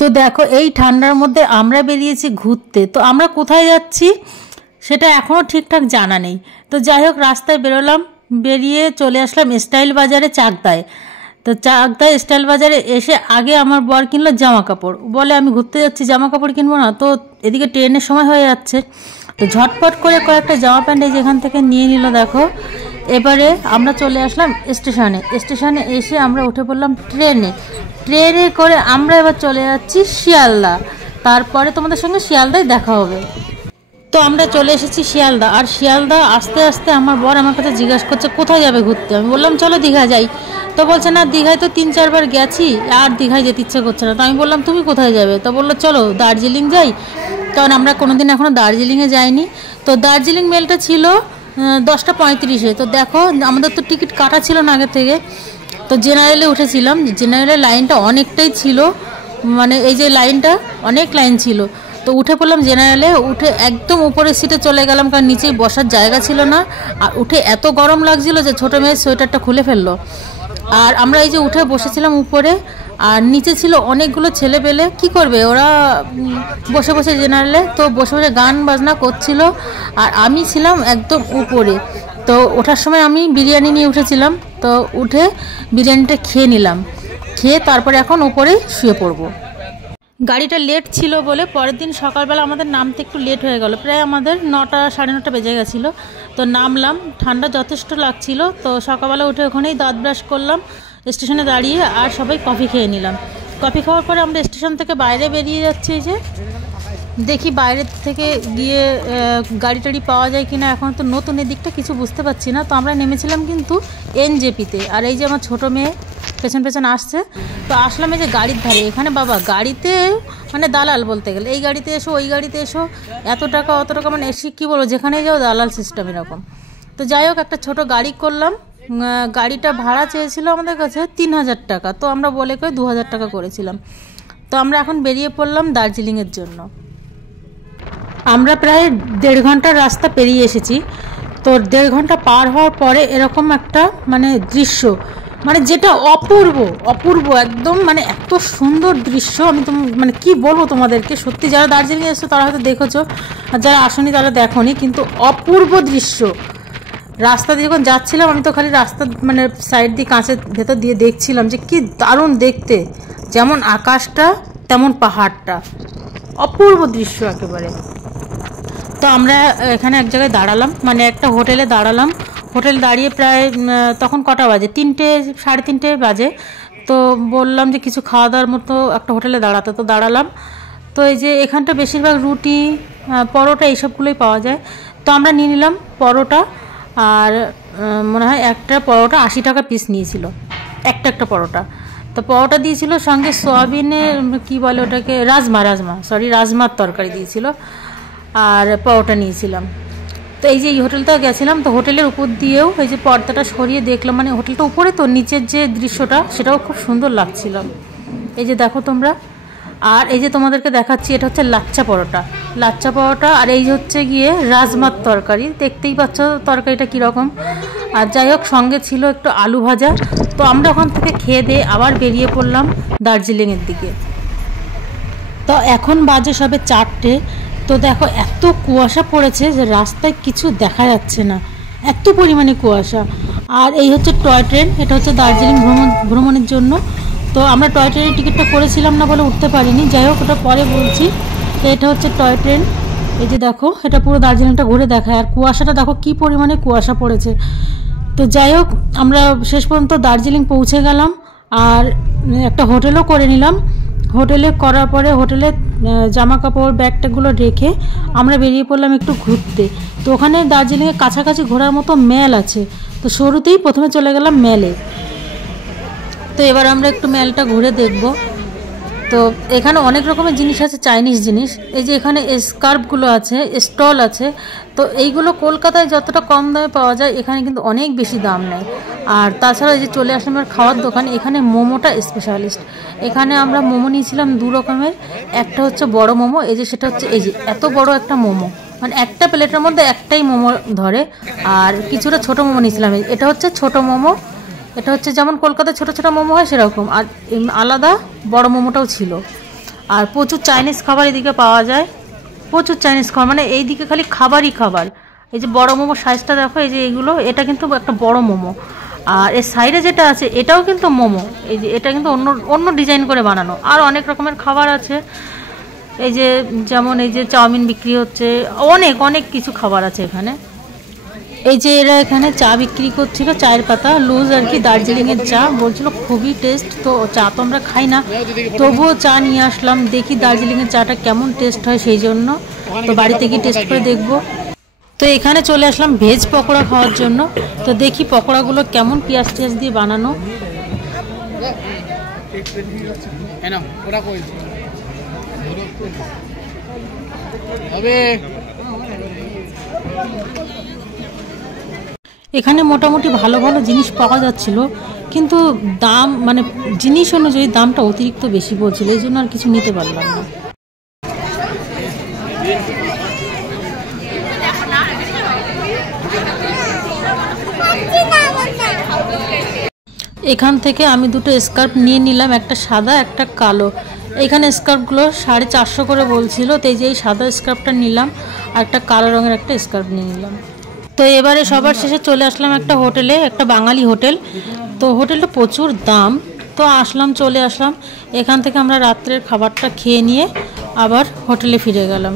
তো দেখো এই ঠান্ডার মধ্যে আমরা বেরিয়েছি ঘুরতে। তো আমরা কোথায় যাচ্ছি সেটা এখনও ঠিকঠাক জানা নেই। তো যাই হোক রাস্তায় বেরোলাম, বেরিয়ে চলে আসলাম স্টাইল বাজারে চাকদায়। তো চাকদায় স্টাইল বাজারে এসে আগে আমার বর কিনলো জামা কাপড়, বলে আমি ঘুরতে যাচ্ছি জামা কাপড় কিনবো না। তো এদিকে ট্রেনের সময় হয়ে যাচ্ছে, তো ঝটপট করে কয়েকটা জামা প্যান্ট যেখান থেকে নিয়ে নিল দেখো। এবারে আমরা চলে আসলাম স্টেশনে এসে আমরা উঠে পড়লাম ট্রেনে করে আমরা এবার চলে যাচ্ছি শিয়ালদা। তারপরে তোমাদের সঙ্গে শিয়ালদায় দেখা হবে। তো আমরা চলে এসেছি শিয়ালদা। আর শিয়ালদা আস্তে আস্তে আমার বর আমার কাছে জিজ্ঞাসা করছে কোথায় যাবে ঘুরতে। আমি বললাম চলো দীঘা যাই। তো বলছে না দীঘায় তো 3-4 বার গেছি, আর দীঘায় যেতে ইচ্ছে করছে না। তো আমি বললাম তুমি কোথায় যাবে? তো বললো চলো দার্জিলিং যাই। কারণ আমরা কোনোদিন এখনও দার্জিলিংয়ে যাইনি। তো দার্জিলিং মেলটা ছিল 10:35-এ। তো দেখো আমাদের তো টিকিট কাটা ছিল না আগে থেকে। তো জেনারেলে উঠেছিলাম, জেনারেলের লাইনটা অনেকটাই ছিল, মানে এই যে লাইনটা অনেক লাইন ছিল। তো উঠে পড়লাম জেনারেলে, উঠে একদম উপরের সিটে চলে গেলাম, কারণ নিচেই বসার জায়গা ছিল না। আর উঠে এত গরম লাগছিল যে ছোটো মেয়ের সোয়েটারটা খুলে ফেললো। আর আমরা এই যে উঠে বসেছিলাম উপরে, আর নিচে ছিল অনেকগুলো ছেলে পেলে। কী করবে ওরা বসে বসে জেনারেলে, তো বসে বসে গান বাজনা করছিল। আর আমি ছিলাম একদম উপরে। তো ওঠার সময় আমি বিরিয়ানি নিয়ে উঠেছিলাম। তো উঠে বিরিয়ানিটা খেয়ে নিলাম, খেয়ে তারপরে এখন উপরেই শুয়ে পড়বো। গাড়িটা লেট ছিল বলে পরের দিন সকালবেলা আমাদের নামতে একটু লেট হয়ে গেল, প্রায় আমাদের 9টা 9:30 বেজে গেছিলো। তো নামলাম, ঠান্ডা যথেষ্ট লাগছিল। তো সকালবেলা উঠে ওখানেই দাঁত ব্রাশ করলাম স্টেশনে দাঁড়িয়ে, আর সবাই কফি খেয়ে নিলাম। কফি খাওয়ার পরে আমরা স্টেশন থেকে বাইরে বেরিয়ে যাচ্ছি। যে দেখি বাইরের থেকে গিয়ে গাড়ি টাড়ি পাওয়া যায় কিনা, এখন তো নতুন এদিকটা কিছু বুঝতে পারছি না। তো আমরা নেমেছিলাম কিন্তু NJP-তে। আর এই যে আমার ছোটো মেয়ে পেছন পেছন আসছে। তো আসলাম এই যে গাড়ির ধারে। এখানে বাবা গাড়িতে মানে দালাল বলতে গেলে, এই গাড়িতে এসো ওই গাড়িতে এসো, এত টাকা অত টাকা, মানে এসে কী বলবো, যেখানেই যাও দালাল সিস্টেম এরকম। তো যাই হোক একটা ছোটো গাড়ি করলাম। গাড়িটা ভাড়া চেয়েছিল আমাদের কাছে 3000 টাকা। তো আমরা বলে করে 2000 টাকা করেছিলাম। তো আমরা এখন বেরিয়ে পড়লাম দার্জিলিংয়ের জন্য। আমরা প্রায় 1.5 ঘন্টার রাস্তা পেরিয়ে এসেছি। তো 1.5 ঘন্টা পার হওয়ার পরে এরকম একটা মানে দৃশ্য, মানে যেটা অপূর্ব একদম, মানে এত সুন্দর দৃশ্য। আমি মানে কি বলবো তোমাদেরকে, সত্যি যারা দার্জিলিংয়ে এসছো তারা হয়তো দেখেছো, আর যারা আসনি তারা দেখোনি, কিন্তু অপূর্ব দৃশ্য। রাস্তা দিয়ে যখন যাচ্ছিলাম আমি তো খালি রাস্তা মানে সাইড দিয়ে কাঁচের ভেতর দিয়ে দেখছিলাম যে কি দারুণ দেখতে, যেমন আকাশটা তেমন পাহাড়টা, অপূর্ব দৃশ্য একেবারে। তো আমরা এখানে এক জায়গায় দাঁড়ালাম, মানে একটা হোটেলে দাঁড়ালাম। হোটেল দাঁড়িয়ে প্রায় তখন কটা বাজে, 3টে 3:30 বাজে। তো বললাম যে কিছু খাওয়া দাওয়ার মতো একটা হোটেলে দাঁড়াতে। তো দাঁড়ালাম। তো এই যে এখানটা বেশিরভাগ রুটি পরোটা এইসবগুলোই পাওয়া যায়। তো আমরা নিয়ে নিলাম পরোটা। আর মনে হয় একটা পরোটা 80 টাকা পিস নিয়েছিল, একটা পরোটা। তো পরোটা দিয়েছিল, সঙ্গে সোয়াবিনের কি বলে ওটাকে, রাজমার তরকারি দিয়েছিল। আর পরোটা নিয়েছিলাম। তো এই যে এই হোটেলটা গেছিলাম, তো হোটেলের উপর দিয়েও এই যে পর্দাটা সরিয়ে দেখলাম, মানে হোটেলটা উপরে, তো নিচের যে দৃশ্যটা সেটাও খুব সুন্দর লাগছিল। এই যে দেখো তোমরা। আর এই যে তোমাদেরকে দেখাচ্ছি, এটা হচ্ছে লাচ্চা পরোটা। আর এই হচ্ছে গিয়ে রাজমার তরকারি, দেখতেই পাচ্ছ তরকারিটা কীরকম। আর যাই হোক সঙ্গে ছিল একটু আলু ভাজা। তো আমরা ওখান থেকে খেয়ে দিয়ে আবার বেরিয়ে পড়লাম দার্জিলিংয়ের দিকে। তো এখন বাজে সবে 4টে। তো দেখো এত কুয়াশা পড়েছে যে রাস্তায় কিছু দেখা যাচ্ছে না, এত পরিমাণে কুয়াশা। আর এই হচ্ছে টয় ট্রেন, এটা হচ্ছে দার্জিলিং ভ্রমণের জন্য। তো আমরা টয় ট্রেনের টিকিটটা করেছিলাম না বলে উঠতে পারিনি, যাই হোক ওটা পরে বলছি। তো এটা হচ্ছে টয় ট্রেন। এই যে দেখো এটা পুরো দার্জিলিংটা ঘুরে দেখায়। আর কুয়াশাটা দেখো কি পরিমাণে কুয়াশা পড়েছে। তো যাই হোক আমরা শেষ পর্যন্ত দার্জিলিং পৌঁছে গেলাম। আর একটা হোটেলও করে নিলাম। হোটেলে করার পরে হোটেলে জামা কাপড় ব্যাগটাগুলো রেখে আমরা বেরিয়ে পড়লাম একটু ঘুরতে। তো ওখানে দার্জিলিংয়ের কাছাকাছি ঘোরার মতো মেল আছে। তো শুরুতেই প্রথমে চলে গেলাম মেলে। তো এবার আমরা একটু মেলটা ঘুরে দেখব। তো এখানে অনেক রকমের জিনিস আছে, চাইনিজ জিনিস। এই যে এখানে স্কার্ফগুলো আছে, স্টল আছে। তো এইগুলো কলকাতায় যতটা কম দামে পাওয়া যায় এখানে কিন্তু অনেক বেশি দাম নেয়। আর তাছাড়া এই যে চলে আসলাম আমার খাওয়ার দোকান, এখানে মোমোটা স্পেশালিস্ট। এখানে আমরা মোমো নিয়েছিলাম 2 রকমের। একটা হচ্ছে বড় মোমো, এই যে সেটা হচ্ছে এই যে এত বড় একটা মোমো, মানে একটা প্লেটের মধ্যে একটাই মোমো ধরে। আর কিছুটা ছোট মোমো নিয়েছিলাম, এটা হচ্ছে ছোট মোমো। এটা হচ্ছে যেমন কলকাতায় ছোট ছোট মোমো হয় সেরকম। আর আলাদা বড় মোমোটাও ছিল। আর প্রচুর চাইনিজ খাবার এদিকে পাওয়া যায়, প্রচুর চাইনিজ খাবার, মানে এইদিকে খালি খাবারই খাবার। এই যে বড় মোমো সাইজটা দেখো, এই যে এইগুলো, এটা কিন্তু একটা বড় মোমো। আর এর সাইডে যেটা আছে এটাও কিন্তু মোমো, এই যে এটা কিন্তু অন্য অন্য ডিজাইন করে বানানো। আর অনেক রকমের খাবার আছে, এই যে যেমন এই যে চাউমিন বিক্রি হচ্ছে, অনেক অনেক কিছু খাবার আছে এখানে। এই যে এরা এখানে চা বিক্রি করছিল, চায়ের পাতা লুজ আর কি, দার্জিলিংয়ের চা, বলছিল খুবই টেস্ট। তো চা তো আমরা খাই না, তবুও চা নিয়ে আসলাম, দেখি দার্জিলিংয়ের চাটা কেমন টেস্ট হয়, সেই জন্য তো বাড়িতে গিয়ে টেস্ট করে দেখবো। তো এখানে চলে আসলাম ভেজ পকোড়া খাওয়ার জন্য। তো দেখি পকোড়াগুলো কেমন, পেঁয়াজ টিয়াজ দিয়ে বানানো। এখানে মোটামুটি ভালো ভালো জিনিস পাওয়া যাচ্ছিল, কিন্তু দাম মানে জিনিস অনুযায়ী দামটা অতিরিক্ত বেশি বলছিল, এই জন্য আর কিছু নিতে পারলাম না। এখান থেকে আমি দুটো স্কার্ফ নিয়ে নিলাম, একটা সাদা একটা কালো। এখানে স্কার্ফগুলো 450 করে বলছিল, তো এই যে এই সাদা স্কার্ফটা নিলাম, আর একটা কালো রঙের একটা স্কার্ফ নিয়ে নিলাম। তো এবারে সবার শেষে চলে আসলাম একটা হোটেলে, একটা বাঙালি হোটেল। তো হোটেলটা প্রচুর দাম, তো চলে আসলাম। এখান থেকে আমরা রাত্রের খাবারটা খেয়ে নিয়ে আবার হোটেলে ফিরে গেলাম।